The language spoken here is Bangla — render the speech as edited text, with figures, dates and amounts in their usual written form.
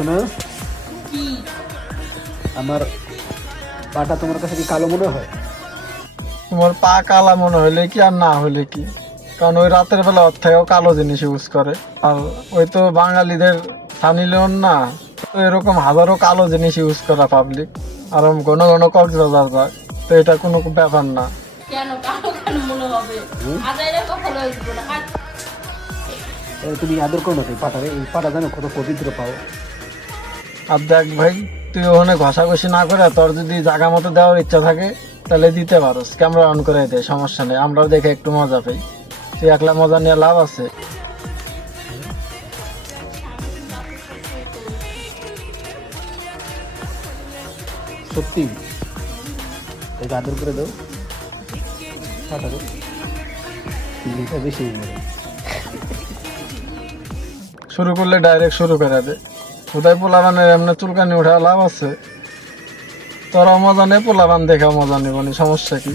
শোনো, কি আমার পাটা তোমার কাছে কি কালো মনে হয়? তোমার পা কালা মনে হইলে কি আর না হইলে কি, কারণ ওই রাতের বেলা ওর থেকেও কালো জিনিস ইউজ করে। আর ওই তো বাঙালিদের সানি লিওন না, তো এরকম হাজারো কালো জিনিস ইউজ করা পাবলিক, আর ঘন ঘন কক্সবাজার যায়, তো এটা কোনো ব্যাপার না। কেন কালো কেন মনে হবে? আজাইরা কথা লইব না। তুমি আদর করো না তো এই পাটারে, এই পাটা জানো কত পবিত্র পাও। আর দেখ ভাই, তুই ওখানে ঘষাঘষি না করে তোর যদি জায়গা মতো দেওয়ার ইচ্ছা থাকে তাহলে দিতে পারোস, ক্যামেরা অন করে দে, সমস্যা নেই, আমরাও দেখে একটু মজা পাই। তুই একলা মজা নিয়ে লাভ আছে? সত্যি তাকে আদর করে দাও পাটারে, এটা বেশি হয়ে যাবে। শুরু করলে ডাইরেক্ট শুরু করে দে। কোথায় পোলাবানের এমনি চুলকানি উঠা লাভ আছে? তোরা মজা নে, পোলাবান দেখা মজা নিবনি, সমস্যা কি?